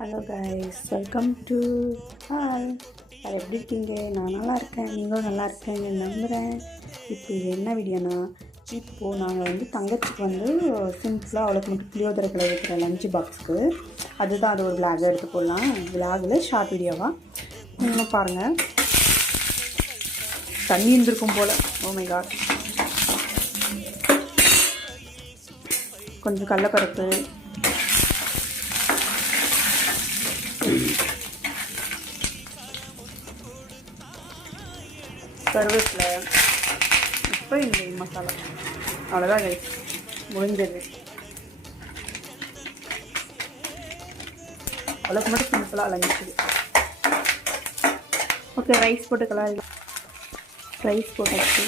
Hello guys, welcome to hi. அது எப்படி இருக்கீங்க? நான் நல்லா இருக்கேன், நீங்களும் நல்லா இருக்கேன்னு நம்புகிறேன். இப்போ இது என்ன வீடியோனா, இப்போது நாங்கள் தங்கச்சிக்கு சிம்பிளாக அவளுக்கு மட்டும் புளியோதரை கிளறி வைக்கிற லஞ்ச் பாக்ஸுக்கு அதுதான் அது ஒரு விளாக் எடுத்து போடலாம். விளாகில் ஷார்ட் வீடியோவாக இன்னும் பாருங்கள். தண்ணி இருந்திருக்கும் போல். Oh my God. கொஞ்சம் கடலப்பருப்பு, கருவேப்பிலை, இப்போ இந்த மசாலா, அவ்வளோதான் கைஸ், முடிஞ்சது. அவ்வளோக்கு மட்டும் சிம்பிளாக லஞ்சுது. ஓகே, ரைஸ் போட்டுக்கலாம். ரைஸ் போட்டாச்சு.